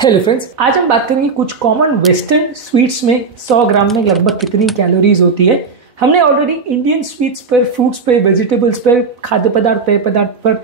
Hello friends, आज हम बात करेंगे कुछ कॉमन वेस्टर्न स्वीट्स में 100 ग्राम में लगभग कितनी कैलोरीज होती है। हमने ऑलरेडी इंडियन स्वीट्स पर, फ्रूट्स पर, वेजिटेबल्स पर, खाद्य पदार्थ, पेय पदार्थ पर,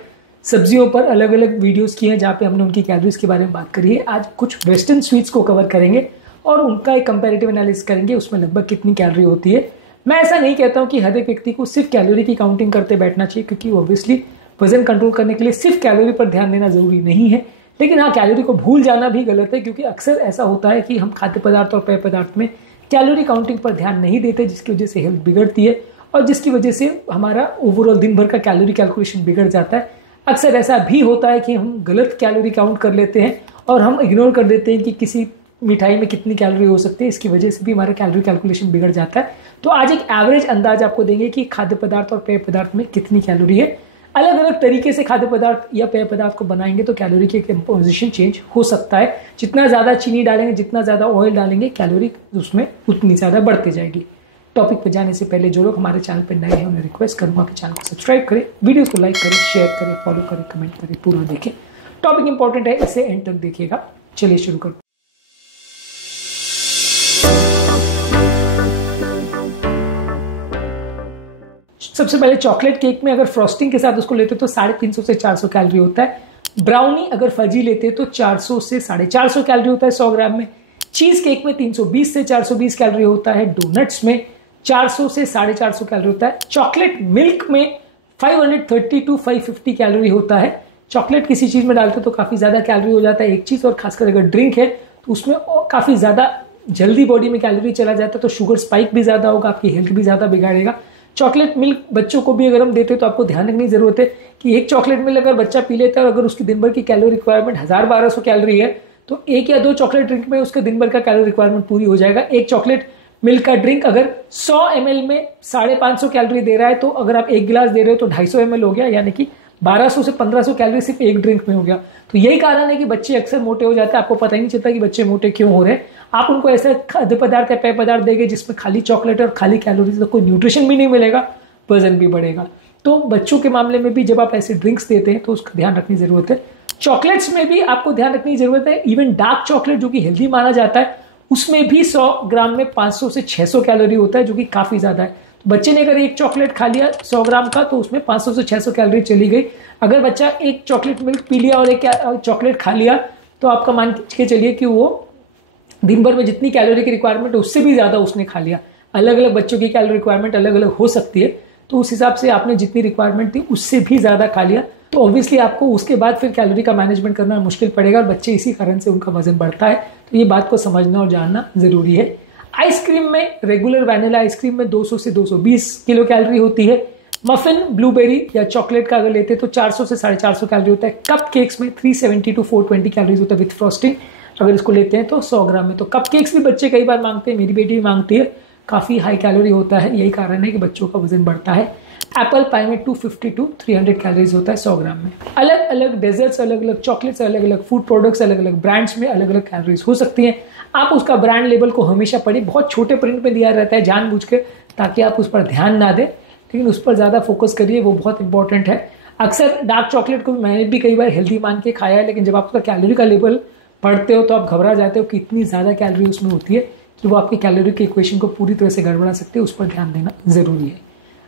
सब्जियों पर अलग अलग वीडियोस किए हैं जहाँ पे हमने उनकी कैलोरीज के बारे में बात करी है। आज कुछ वेस्टर्न स्वीट्स को कवर करेंगे और उनका एक कंपैरेटिव एनालिसिस करेंगे, उसमें लगभग कितनी कैलोरी होती है। मैं ऐसा नहीं कहता हूँ कि हर एक व्यक्ति को सिर्फ कैलोरी की काउंटिंग करते बैठना चाहिए, क्योंकि ऑब्वियसली वजन कंट्रोल करने के लिए सिर्फ कैलोरी पर ध्यान देना जरूरी नहीं है। लेकिन हाँ, कैलोरी को भूल जाना भी गलत है, क्योंकि अक्सर ऐसा होता है कि हम खाद्य पदार्थ और पेय पदार्थ में कैलोरी काउंटिंग पर ध्यान नहीं देते, जिसकी वजह से हेल्थ बिगड़ती है और जिसकी वजह से हमारा ओवरऑल दिन भर का कैलोरी कैलकुलेशन बिगड़ जाता है। अक्सर ऐसा भी होता है कि हम गलत कैलोरी काउंट कर लेते हैं और हम इग्नोर कर देते हैं कि किसी मिठाई में कितनी कैलोरी हो सकती है। इसकी वजह से भी हमारा कैलोरी कैलकुलेशन बिगड़ जाता है। तो आज एक एवरेज अंदाज आपको देंगे कि खाद्य पदार्थ और पेय पदार्थ में कितनी कैलोरी है। अलग अलग तरीके से खाद्य पदार्थ या पेय पदार्थ को बनाएंगे तो कैलोरी की कंपोजिशन चेंज हो सकता है। जितना ज़्यादा चीनी डालेंगे, जितना ज़्यादा ऑयल डालेंगे, कैलोरी उसमें उतनी ज़्यादा बढ़ती जाएगी। टॉपिक पर जाने से पहले जो लोग हमारे चैनल पर नए हैं उन्हें रिक्वेस्ट करूंगा कि चैनल को सब्सक्राइब करें, वीडियो को लाइक करें, शेयर करें, फॉलो करें, कमेंट करें, पूरा देखें। टॉपिक इंपॉर्टेंट है, इसे एंड तक देखिएगा। चलिए शुरू करते हैं। सबसे पहले चॉकलेट केक में अगर फ्रॉस्टिंग के साथ उसको लेते तो 350 से 400 कैलोरी होता है। ब्राउनी अगर फजी लेते तो 400 से 450 कैलोरी होता है 100 ग्राम में। चीज केक में 320 से 420 कैलोरी होता है। डोनट्स में 400 से 450 कैलोरी होता है। चॉकलेट मिल्क में 530 टू 550 कैलोरी होता है। चॉकलेट किसी चीज में डालते तो काफी ज्यादा कैलोरी हो जाता है एक चीज, और खासकर अगर ड्रिंक है तो उसमें काफी ज्यादा जल्दी बॉडी में कैलोरी चला जाता है, तो शुगर स्पाइक भी ज्यादा होगा, आपकी हेल्थ भी ज्यादा बिगाड़ेगा। चॉकलेट मिल्क बच्चों को भी अगर हम देते हैं तो आपको ध्यान रखने की जरूरत है कि एक चॉकलेट मिल्क अगर बच्चा पी लेता है और अगर उसकी दिन भर की कैलोरी रिक्वायरमेंट 1000-1200 कैलोरी है तो 1 या 2 चॉकलेट ड्रिंक में उसके दिन भर का कैलोरी रिक्वायरमेंट पूरी हो जाएगा। एक चॉकलेट मिल्क का ड्रिंक अगर 100 ml में 550 कैलोरी दे रहा है तो अगर आप एक गिलास दे रहे हो तो 250 ml हो गया, यानी कि 1200 से 1500 कैलोरी सिर्फ एक ड्रिंक में हो गया। तो यही कारण है कि बच्चे अक्सर मोटे हो जाते हैं। आपको पता ही नहीं चलता कि बच्चे मोटे क्यों हो रहे हैं। आप उनको ऐसा खाद्य पदार्थ या पेय पदार्थ देंगे जिसमें खाली चॉकलेट और खाली कैलोरी, तो कोई न्यूट्रिशन भी नहीं मिलेगा, वजन भी बढ़ेगा। तो बच्चों के मामले में भी जब आप ऐसे ड्रिंक्स देते हैं तो उसका ध्यान रखने की जरूरत है। चॉकलेट्स में भी आपको ध्यान रखने की जरूरत है। इवन डार्क चॉकलेट जो कि हेल्दी माना जाता है उसमें भी 100 ग्राम में 500 से 600 कैलोरी होता है, जो कि काफी ज्यादा है। तो बच्चे ने अगर एक चॉकलेट खा लिया 100 ग्राम का तो उसमें 500 से 600 कैलोरी चली गई। अगर बच्चा एक चॉकलेट मिल्क पी लिया और एक चॉकलेट खा लिया तो आपका मान के चलिए कि वो दिन भर में जितनी कैलोरी की रिक्वायरमेंट है उससे भी ज्यादा उसने खा लिया। अलग अलग बच्चों की कैलोरी रिक्वायरमेंट अलग अलग हो सकती है, तो उस हिसाब से आपने जितनी रिक्वायरमेंट थी उससे भी ज्यादा खा लिया तो ऑब्वियसली आपको उसके बाद फिर कैलोरी का मैनेजमेंट करना मुश्किल पड़ेगा और बच्चे इसी कारण से उनका वजन बढ़ता है। तो ये बात को समझना और जानना जरूरी है। आइसक्रीम में, रेगुलर वैनिला आइसक्रीम में 200 से 220 किलो कैलोरी होती है। मफिन, ब्लूबेरी या चॉकलेट का अगर लेते हैं तो 400 से 450 कैलोरी होता है। कप केक्स में 370 टू 420 कैलोरीज होता है विथ फ्रॉस्टिंग अगर इसको लेते हैं तो 100 ग्राम में। तो कप केक्स भी बच्चे कई बार मांगते हैं, मेरी बेटी भी मांगती है, काफी हाई कैलोरी होता है। यही कारण है कि बच्चों का वजन बढ़ता है। एप्पल पाई में 250 टू 300 कैलोरीज होता है 100 ग्राम में। अलग अलग डेजर्ट्स, अलग अलग चॉकलेट्स, अलग अलग फूड प्रोडक्ट्स, अलग अलग ब्रांड्स में अलग अलग कैलोरीज हो सकती हैं। आप उसका ब्रांड लेबल को हमेशा पढ़िए। बहुत छोटे प्रिंट में दिया रहता है जानबूझ के, ताकि आप उस पर ध्यान ना दें, लेकिन उस पर ज्यादा फोकस करिए, वो बहुत इंपॉर्टेंट है। अक्सर डार्क चॉकलेट को मैंने भी कई बार हेल्दी मान के खाया है, लेकिन जब आप उसका कैलोरी का लेबल पढ़ते हो तो आप घबरा जाते हो कि इतनी ज्यादा कैलोरी उसमें होती है कि वो आपकी कैलोरी के इक्वेशन को पूरी तरह से गड़बड़ा सकते हैं। उस पर ध्यान देना जरूरी है।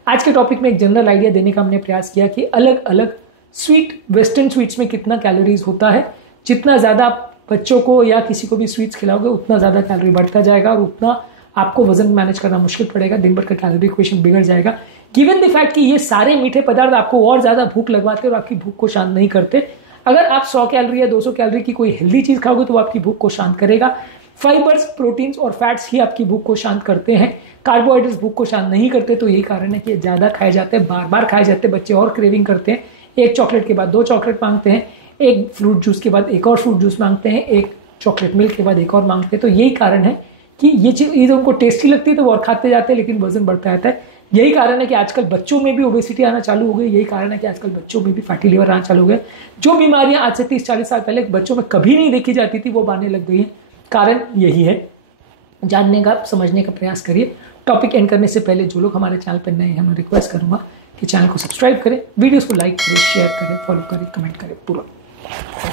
आज के टॉपिक में एक जनरल आइडिया देने का हमने प्रयास किया कि अलग अलग स्वीट, वेस्टर्न स्वीट्स में कितना कैलोरीज होता है। जितना ज्यादा आप बच्चों को या किसी को भी स्वीट्स खिलाओगे उतना ज्यादा कैलोरी बढ़ता जाएगा और उतना आपको वजन मैनेज करना मुश्किल पड़ेगा, दिन भर का कैलोरी इक्वेशन बिगड़ जाएगा। गिवन द फैक्ट कि ये सारे मीठे पदार्थ आपको और ज्यादा भूख लगवाते हैं और आपकी भूख को शांत नहीं करते। अगर आप 100 कैलोरी या 200 कैलोरी की कोई हेल्दी चीज खाओगे तो वो आपकी भूख को शांत करेगा। फाइबर्स, प्रोटीन्स और फैट्स ही आपकी भूख को शांत करते हैं। कार्बोहाइड्रेट्स भूख को शांत नहीं करते। तो यही कारण है कि ज्यादा खाए जाते हैं, बार बार खाए जाते हैं, बच्चे और क्रेविंग करते हैं। एक चॉकलेट के बाद 2 चॉकलेट मांगते हैं, एक फ्रूट जूस के बाद एक और फ्रूट जूस मांगते हैं, एक चॉकलेट मिल्क के बाद एक और मांगते हैं। तो यही कारण है कि ये चीज उनको टेस्टी लगती है तो वो और खाते जाते हैं, लेकिन वजन बढ़ता रहता है। यही कारण है कि आजकल बच्चों में भी ओबेसिटी आना चालू हो गई। यही कारण है कि आजकल बच्चों में भी फैटी लिवर आना चालू हो गया। जो बीमारियां आज से 30-40 साल पहले बच्चों में कभी नहीं देखी जाती थी वो आने लग गई है। कारण यही है। जानने का, समझने का प्रयास करिए। टॉपिक एंड करने से पहले जो लोग हमारे चैनल पर नए हैं मैं रिक्वेस्ट करूंगा कि चैनल को सब्सक्राइब करें, वीडियोस को लाइक करें, शेयर करें, फॉलो करें, कमेंट करें, पूरा।